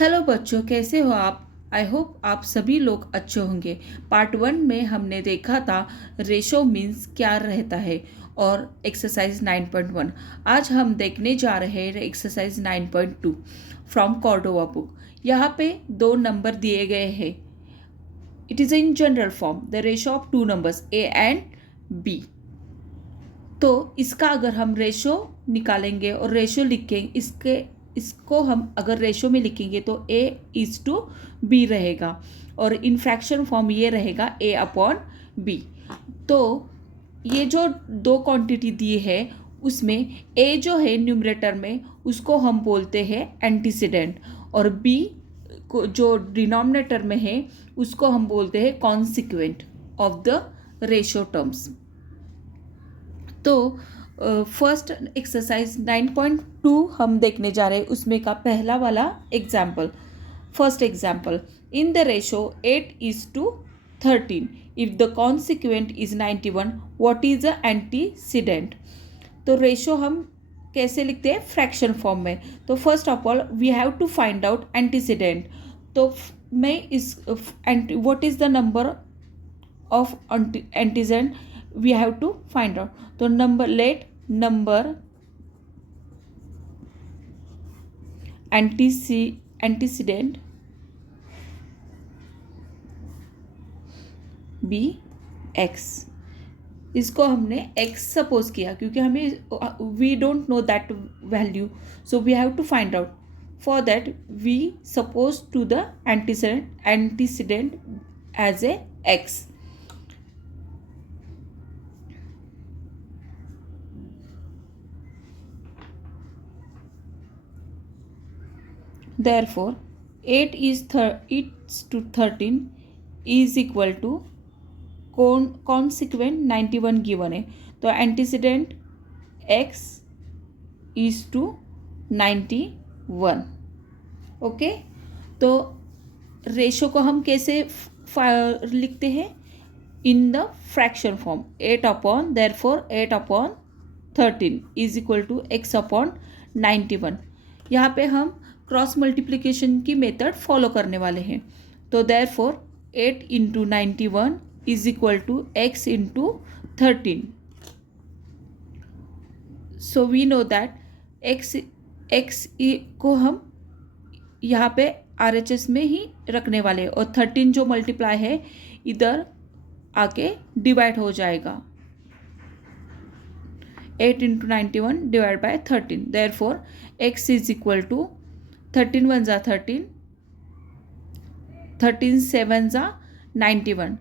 Hello बच्चों, कैसे हो आप? आई होप आप सभी लोग अच्छे होंगे। पार्ट 1 में हमने देखा था रेशो मीन्स क्या रहता है और एक्सरसाइज 9.1। आज हम देखने जा रहे हैं एक्सरसाइज 9.2 फ्रॉम कॉर्डोवा बुक। यहाँ पे दो नंबर दिए गए हैं। It is in general form the ratio of two numbers A and B. तो इसका अगर हम रेशो निकालेंगे और रेशो लिखेंगे, इसको हम अगर रेशो में लिखेंगे तो a इज टू b रहेगा और इन फ्रैक्शन फॉर्म ये रहेगा a अपॉन b। तो ये जो दो क्वांटिटी दी है उसमें a जो है न्यूमरेटर में उसको हम बोलते हैं एंटीसीडेंट और b को जो डिनोमिनेटर में है उसको हम बोलते हैं consequent of the ratio terms. तो फर्स्ट एक्सरसाइज 9.2 हम देखने जा रहे हैं। उसमें का पहला वाला example, first example, in the ratio 8:13 if the consequent is 91 what is the antecedent. तो रेशो हम कैसे लिखते हैं? फ्रैक्शन फॉर्म में। तो first of all we have to find out antecedent. तो मैं इस what is the number of antecedent we have to find out. तो let number antecedent be x। इसको हमने x सपोज किया क्योंकि हमें we don't know that value, so we have to find out. For that we suppose to the antecedent as a x. Therefore 8:13 is equal to consequent 91 given है तो antecedent x is to 91। Okay, तो ratio को हम कैसे लिखते हैं? In the fraction form 8/13 is equal to x upon 91। यहाँ पे हम क्रॉस मल्टीप्लिकेशन की मेथड फॉलो करने वाले हैं। तो therefore 8 into 91 is equal to x into 13। So we know that x को हम यहाँ पे RHS में ही रखने वाले हैं और 13 जो मल्टीप्लाई है इधर आके डिवाइड हो जाएगा। 8 into 91 divide by 13। Therefore x is equal to 13 1 जा 13, 13 7 जा 91।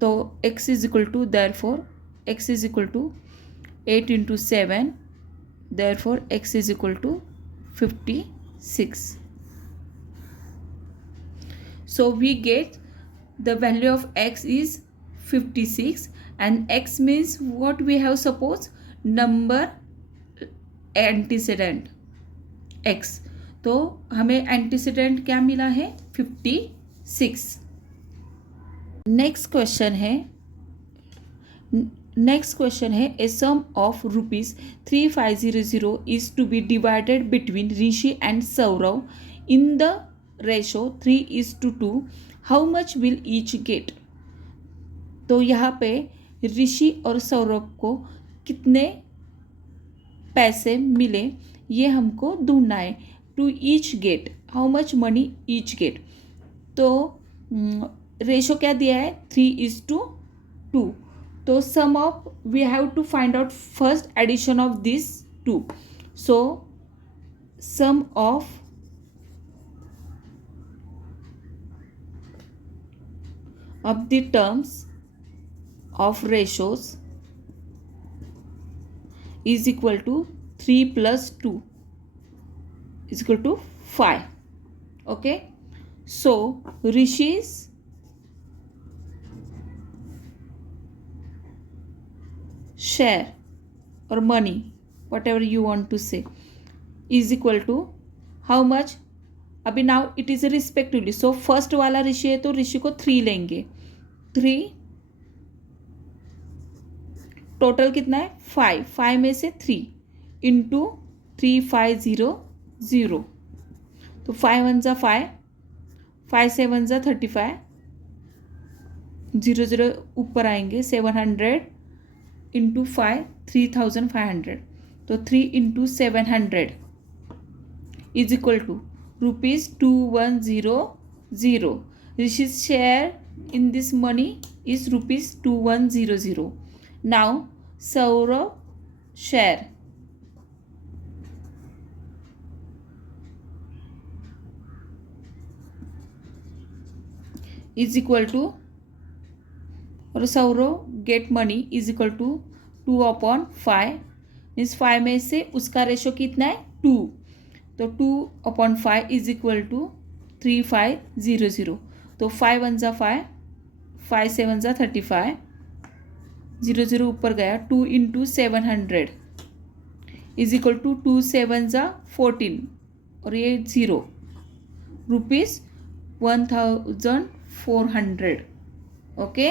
तो x is equal to therefore x is equal to 8 into 7, therefore x is equal to 56। So we get the value of x is 56 and x means what we have supposed number antecedent x। तो हमें antecedent क्या मिला है? 56। Next question है a sum of ₹3500 is to be divided between Rishi and Saurav in the ratio 3:2। How much will each get. तो यहाँ पे ऋषि और सौरभ को कितने पैसे मिले ये हमको ढूंढना है। To each get, how much money each get. तो रेशो क्या दिया है? 3:2। तो sum of we have to find out first addition of this 2। So sum of the terms of ratios is equal to 3 plus 2 is equal to 5. Okay, so Rishi's share or money, whatever you want to say, is equal to how much? अभी now it is respectively. So first वाला ऋषि है तो ऋषि को 3 लेंगे। 3 total कितना है? 5 में से 3 इंटू 3500। तो 5 1 जा 5, 5 7 जा 35, 0 0 ऊपर आएंगे, 700 इंटू 5 3500, तो 3 into 700 is equal to ₹2100. Rishi's share in this money is ₹2100. Now Saurabh share is equal to, और Saurabh get money is equal to 2/5, means 5 में से उसका रेशो कितना है 2, तो 2/5 इज इक्वल टू 3500. तो 5 1 जा 5, 5 7 जा 35, 0 0 ऊपर गया, 2 इंटू 700 इज इक्वल टू 2 7 जा 14, और ये 0, ₹1400. Okay,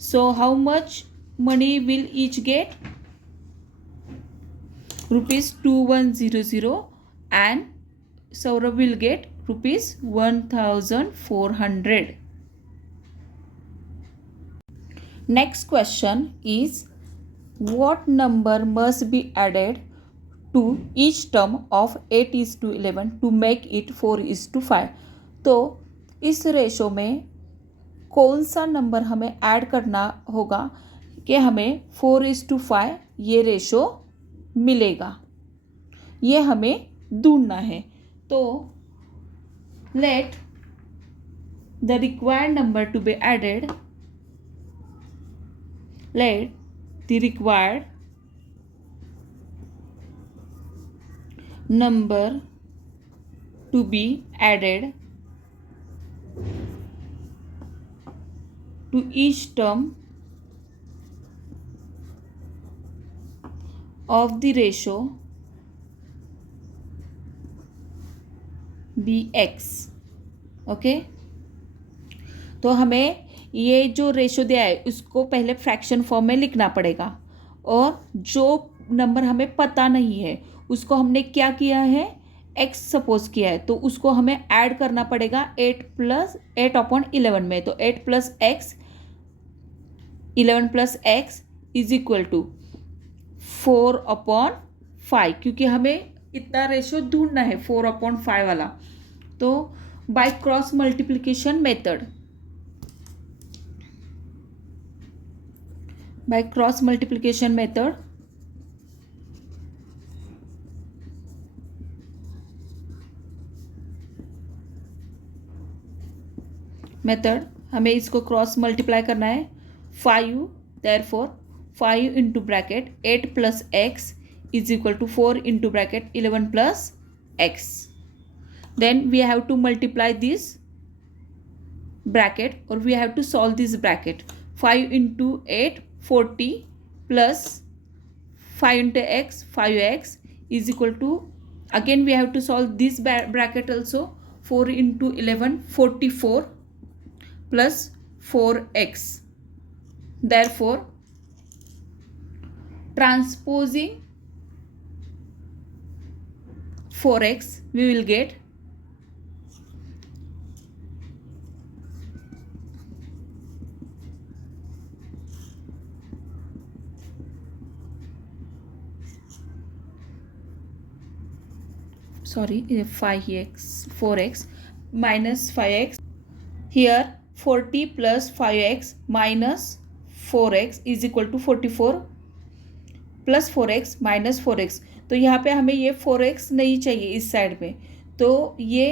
so how much money will each get? ₹2100 and Saurabh will get ₹1400. Next question is, what number must be added to each term of 8:11 to make it 4:5? तो इस ratio में कौन सा number हमें add करना होगा कि हमें 4:5 ये रेशो मिलेगा, ये हमें ढूंढना है. तो let the required number to be added, let the required number to be added to each term of the ratio be x. Okay, तो हमें ये जो रेशो दिया है उसको पहले फ्रैक्शन फॉर्म में लिखना पड़ेगा, और जो नंबर हमें पता नहीं है उसको हमने क्या किया है, x सपोज किया है, तो उसको हमें ऐड करना पड़ेगा 8/11 में. तो 8 + x 11 + x is equal to 4/5, क्योंकि हमें इतना रेशो ढूंढना है 4/5 वाला. तो by cross multiplication method, by cross multiplication method हमें इसको क्रॉस मल्टीप्लाई करना है. 5, therefore 5 into bracket 8 + x is equal to 4 into bracket 11 + x. Then we have to multiply this bracket और we have to solve this bracket. 5 into 8 40 plus 5 into x 5x is equal to, again we have to solve this bracket also, 4 into 11 44 plus 4x. Therefore transposing 4x we will get sorry 4x minus 5x. Here 40 plus 5x minus 4x is equal to 44 plus 4x minus 4x. तो यहाँ पे हमें ये 4x नहीं चाहिए इस side में, तो ये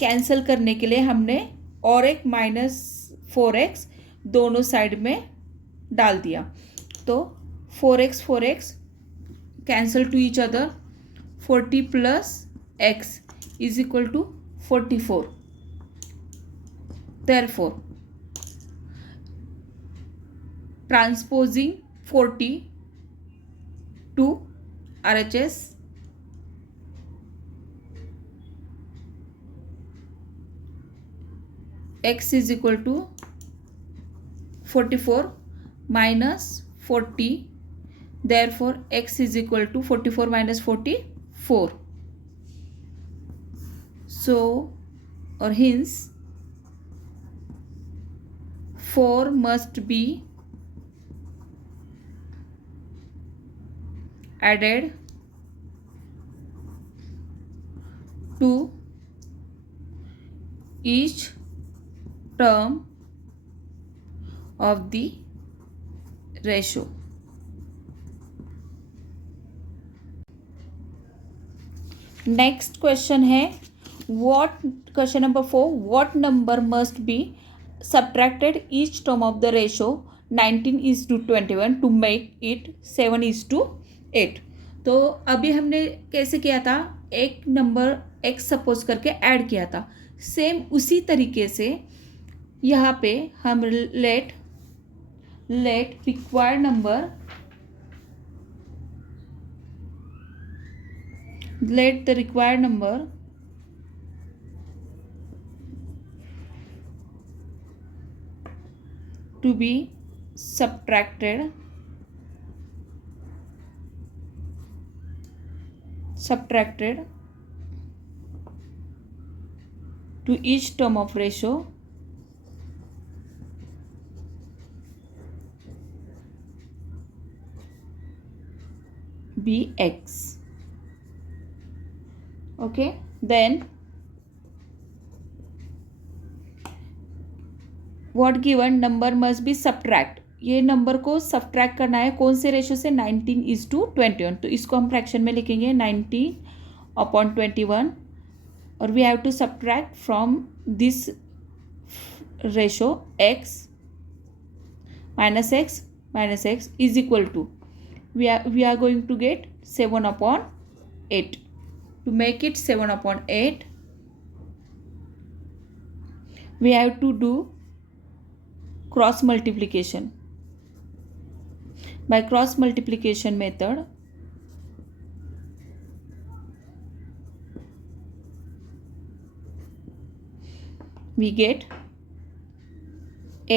कैंसिल करने के लिए हमने और एक -4x दोनों साइड में डाल दिया. तो 4x cancel two each other, 40 plus x is equal to 44. Therefore transposing 40 to RHS, x is equal to 44 minus 40. Therefore x is equal to 44 minus 40 4. So or hence 4 must be added to each term of the ratio. Next question है question number 4, what number must be subtracted each term of the ratio 19:21 to make it 7:8. तो अभी हमने कैसे किया था, एक नंबर x suppose करके ऐड किया था, सेम उसी तरीके से यहाँ पे हम let required number, let the required number to be subtracted to each term of ratio be x. Okay, then what given number must be subtract, ये नंबर को सब्ट्रैक्ट करना है कौन से रेशो से, 19:21. तो इसको हम फ्रैक्शन में लिखेंगे 19/21 और we have to subtract from this ratio x minus x is equal to, we are going to get 7/8. To make it 7/8, we have to do cross multiplication. By cross multiplication method, we get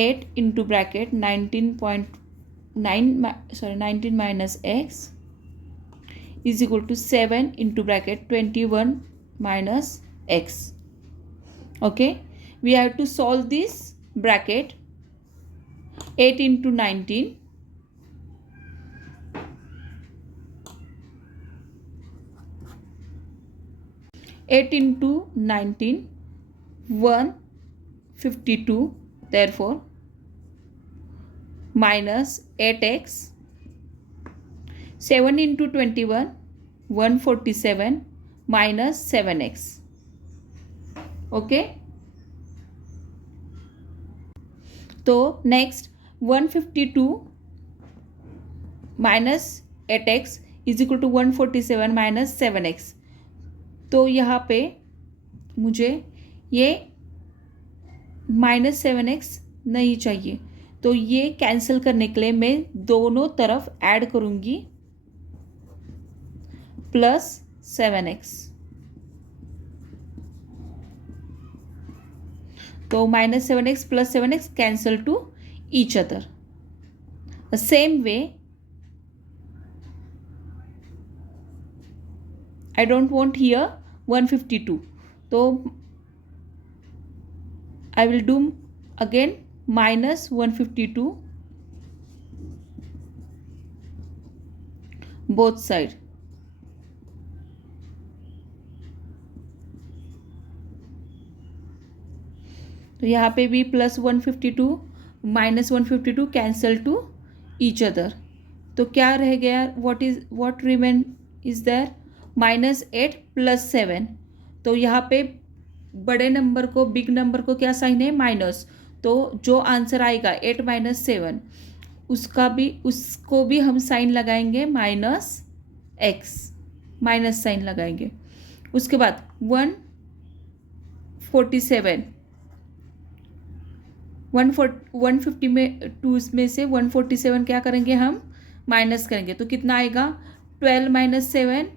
8 into bracket 19 minus x is equal to 7 into bracket 21 minus x. Okay, we have to solve this bracket. 8 into 19, 8 into 19, 152, therefore minus 8x. 7 into 21, 147 minus 7x. Okay, तो next 152 minus 8x is equal to 147 minus 7x. तो यहाँ पे मुझे ये -7x नहीं चाहिए, तो ये कैंसिल करने के लिए मैं दोनों तरफ ऐड करूँगी +7x. तो -7x plus 7x cancel to each other. The same way, I don't want here 152. So I will do again -152 both side. तो यहाँ पे भी +152 -152 कैंसल टू ईच अदर. तो क्या रह गया, व्हाट रिमेन इज देयर, -8 + 7. तो यहाँ पे बड़े नंबर को, बिग नंबर को क्या साइन है, माइनस. तो जो आंसर आएगा 8 - 7 उसको भी हम साइन लगाएंगे -x, माइनस साइन लगाएंगे. उसके बाद 147 150 में 2 में से 147 क्या करेंगे, हम माइनस करेंगे. तो कितना आएगा, 12 - 7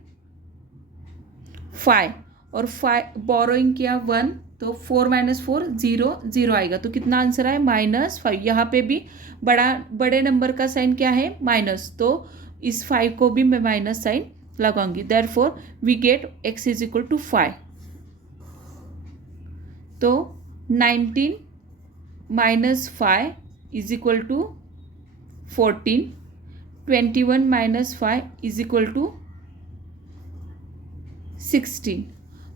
5 और 5 बोरोइंग किया 1, तो 4 - 4 0 0 आएगा. तो कितना आंसर आए, -5. यहाँ पे भी बड़े नंबर का साइन क्या है, माइनस. तो इस 5 को भी मैं माइनस साइन लगाऊंगी. Therefore we get x is equal to 5. तो 19 minus 5 is equal to 14, 21 minus 5 is equal to 16।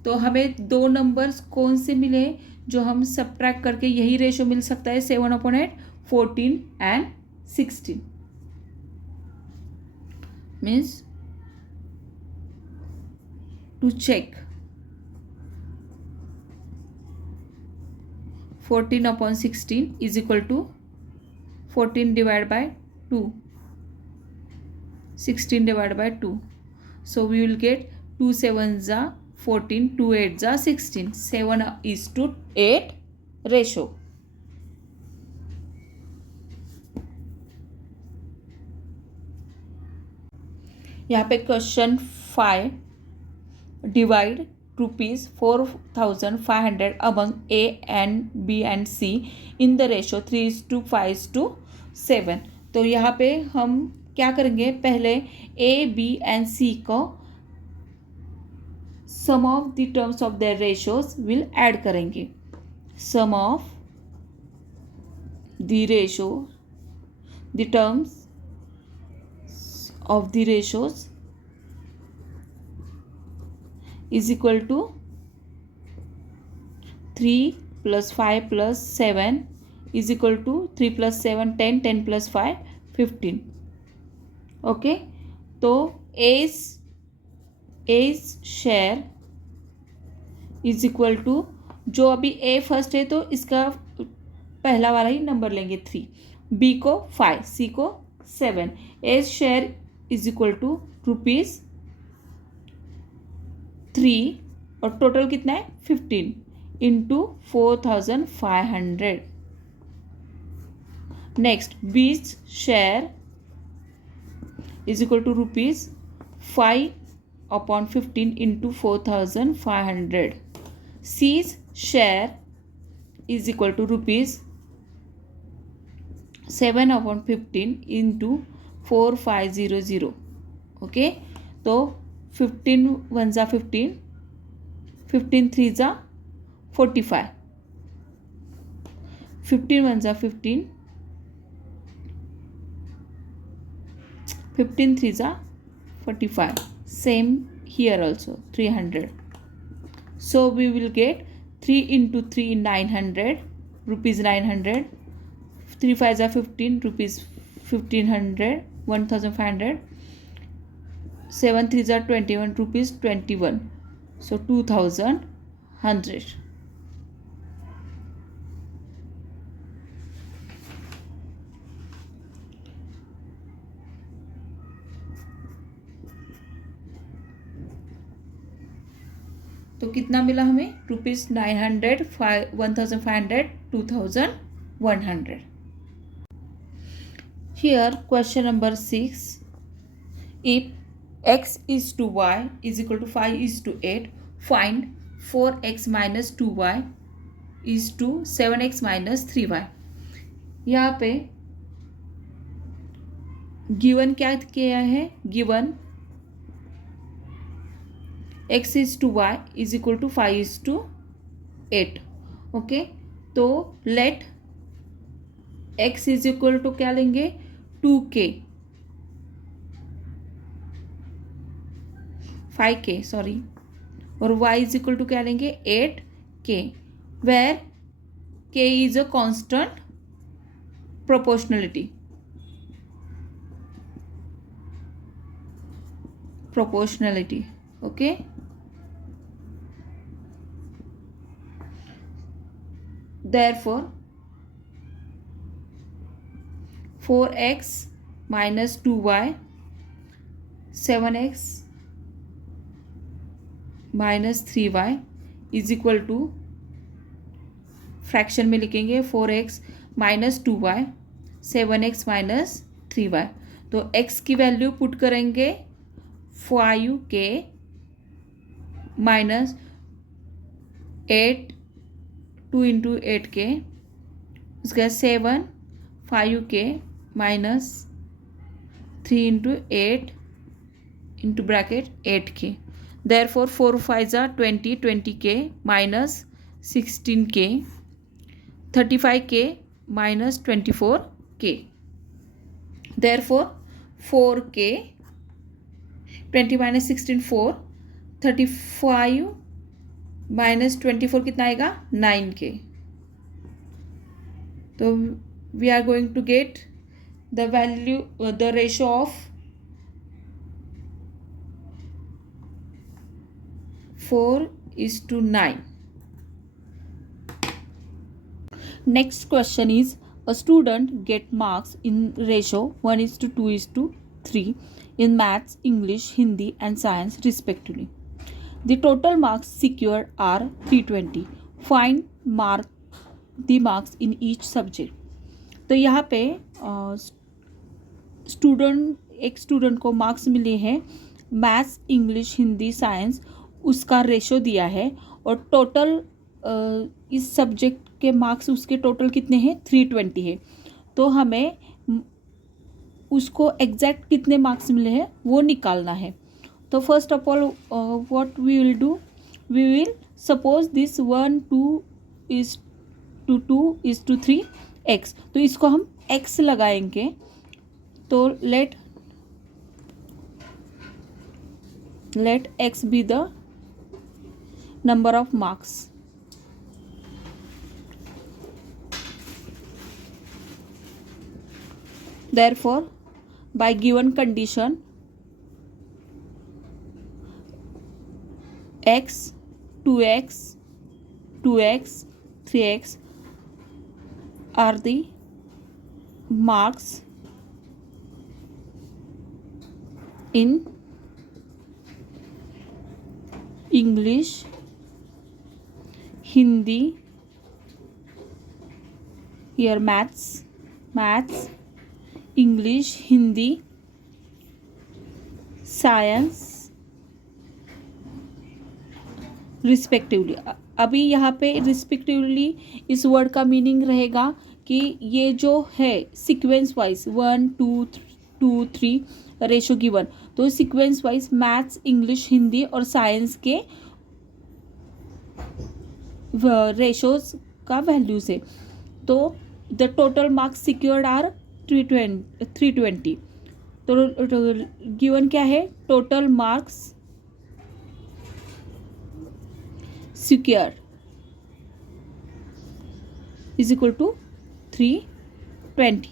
तो हमें दो नंबर्स कौन से मिले जो हम सब्ट्रैक्ट करके यही रेशो मिल सकता है 7/8, 14 and 16 means to check 14/16 is equal to 14 divided by 2, 16 divided by 2. So we will get 2 7s are 14, 2 8s are 16. 7:8 ratio. यहाँ पे question 5, divide ₹4,500 among A and B and C in the ratio 3:5:7। तो यहाँ पे हम क्या करेंगे, पहले A, B and C को sum of the terms of the ratios will add करेंगे। Sum of the ratio the terms of the ratios is equal to 3 plus 5 plus 7 is equal to 3 plus 7 10, 10 plus 5 15। Okay, तो A's share is equal to, जो अभी A first है तो इसका पहला वाला ही number लेंगे 3, B को 5, C को 7। A's share is equal to ₹3 और टोटल कितना है 15 into 4,500। Next B's share is equal to ₹5/15 into 4,500। C's share is equal to ₹7/15 into 4,500। Okay, तो 15 1s are 15, 15 3s are 45, 15 1s are 15, 15 3s are 45. Same here also 300. So we will get 3 into 3 900, rupees 900, 3 5s are 15, rupees 1500, 1500. 7 3s are 21, rupees 21. So 2,100. तो कितना मिला हमें, ₹900, 1,500, 2,100। Here question number 6. If x is to y is equal to 5:8, find 4x minus 2y is to 7x minus 3y। यहाँ पे given क्या किया है, given x is to y is equal to 5:8। Okay, तो let x is equal to क्या लेंगे 2k 5k sorry, और y is equal to क्या लेंगे 8k, where k is a constant proportionality. Okay, therefore 4x minus 2y, 7x minus 3y is equal to, fraction में लिखेंगे 4x minus 2y, 7x minus 3y। तो x की value put करेंगे 5k minus 8, 2 into 8k, उसका 7, 5k minus 3 into 8 into bracket 8k। Therefore 4 5s are 20, 20k minus 16k, 35k minus 24k. Therefore 4k, 20 minus 16 4, 35 minus 24 कितना आएगा 9k. तो we are going to get the value, the ratio of 4:9. Next question is, a student get marks in ratio 1:2:3 in maths, English, Hindi and science respectively. The total marks secured are 320. Find the marks in each subject. तो यहाँ पे एक student को marks मिले हैं maths, English, Hindi, science, उसका ratio दिया है और टोटल इस सब्जेक्ट के मार्क्स उसके टोटल कितने हैं 320 है. तो हमें उसको एग्जैक्ट कितने मार्क्स मिले हैं वो निकालना है. तो first of all what we will do, we will suppose this 1:2:3 x. तो इसको हम x लगाएंगे. तो let x be the number of marks. Therefore, by given condition, x, 2x, 2x, 3x are the marks in English, Hindi, here maths, English, Hindi, science respectively. अभी यहाँ पे respectively इस word का मीनिंग रहेगा कि ये जो है सीक्वेंस वाइज 1 2 2 3 रेशो गिवन. तो sequence wise maths, English, Hindi और साइंस के रेशोज का वैल्यूज है. तो the total marks secured are 320. तो गिवन क्या है, total marks secured is equal to 320.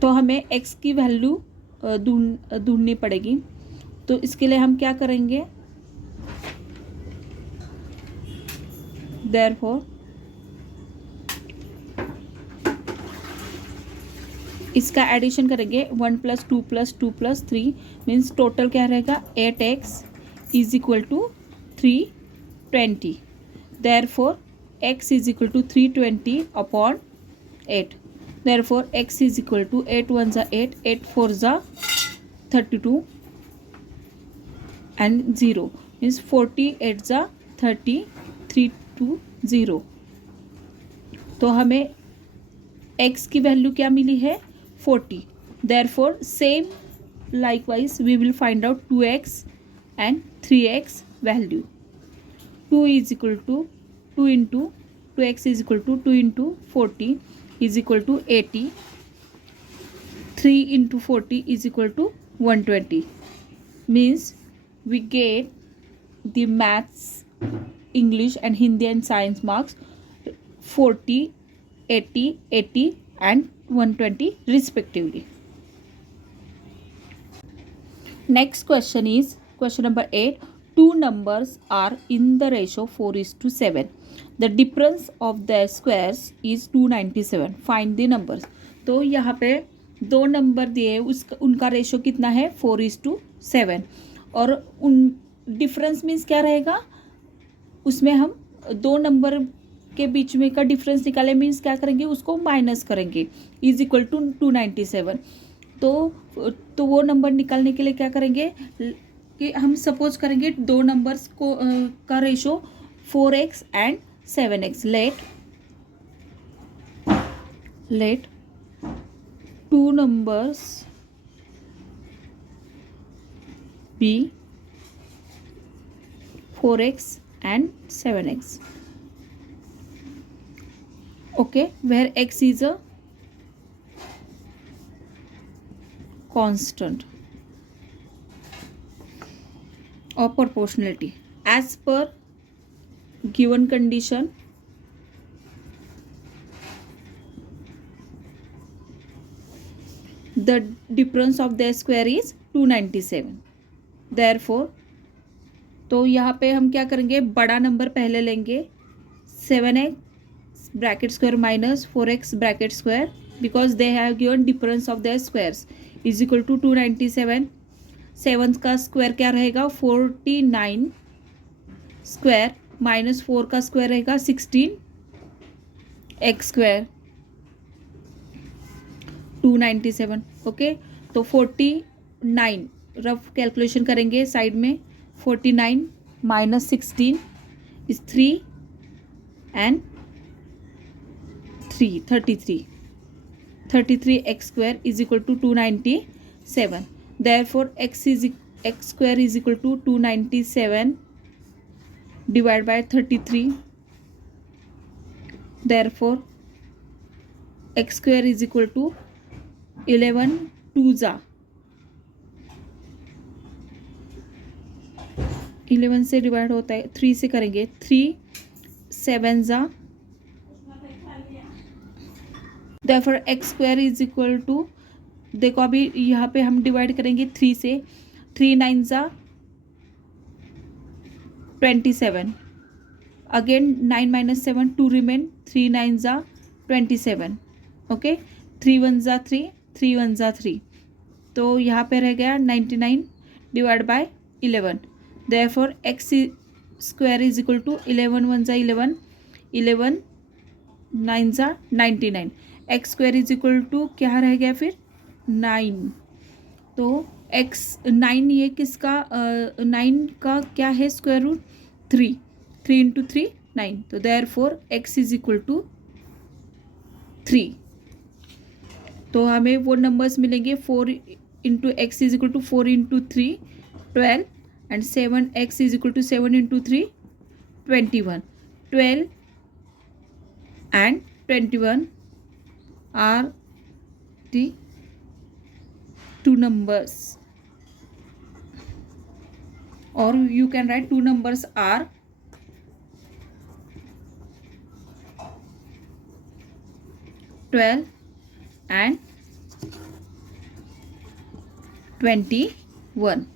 तो हमें x की वैल्यू ढूंढनी पड़ेगी. तो इसके लिए हम क्या करेंगे, therefore इसका एडिशन करेंगे 1 + 2 + 2 + 3 मीन्स टोटल क्या रहेगा 8x is equal to 320. Therefore x is equal to 320 upon 8. Therefore x is equal to 8 1 ज़ा 8, 8 4 ज़ा 32 एंड 0 मीन्स 48 ज़ा 30, 320. तो हमें x की वैल्यू क्या मिली है 40. Therefore same likewise we will find out 2x and 3x value. 2 is equal to 2 into 2x is equal to 2 into 40 is equal to 80. 3 into 40 is equal to 120. Means we get the maths, English and Hindi and science marks 40, 80, 80 and 120 respectively. Next question is question number 8. Two numbers are in the ratio 4:7. The difference of their squares is 297. Find the numbers. तो यहाँ पे दो number दिए, उनका ratio कितना है 4:7 और उन डिफरेंस मीन्स क्या रहेगा, उसमें हम दो नंबर के बीच में का डिफरेंस निकाले मीन्स क्या करेंगे, उसको माइनस करेंगे इज इक्वल टू 297. तो वो नंबर निकालने के लिए क्या करेंगे कि हम सपोज करेंगे दो नंबर्स को का ratio 4x and 7x. Let two numbers be 4x and 7x. Okay, where x is a constant or proportionality. As per given condition, the difference of their square is 297. Therefore, तो यहाँ पे हम क्या करेंगे, बड़ा number पहले लेंगे 7x bracket square minus 4x bracket square, because they have given difference of their squares is equal to 297. 7 का स्क्वायर क्या रहेगा 49 स्क्वायर माइनस 4 का स्क्वायर रहेगा 16x स्क्वायर 297. ओके, तो 49 रफ कैलकुलेशन करेंगे साइड में. 49 minus 16 is 3 and 3 33x square is equal to 297. Therefore x square is equal to 297 divided by 33. Therefore x square is equal to 11 2 11 से divide होता है 3 से करेंगे 3 7 therefore x square is equal to, देखो अभी यहाँ पे हम डिवाइड करेंगे 3 से. 3 9 27. Again 9 minus 7 2 remain. 3 9 27. ओके, 3 1 3 3 1 3. तो यहाँ पे रह गया 99 divide by 11. therefore x square is equal to 11 1 11 11 9 99. x square is equal to क्या रह गया फिर 9. तो x 9 ये किसका 9 का क्या है स्क्वायर रूट 3. 3 इंटू 3 9. तो therefore x is equal to 3. तो हमें वो नंबर्स मिलेंगे 4 into x is equal to 4 into 3 12 and 7x is equal to 7 into 3 21. 12 and 21 are the two numbers, or you can write two numbers are 12 and 21.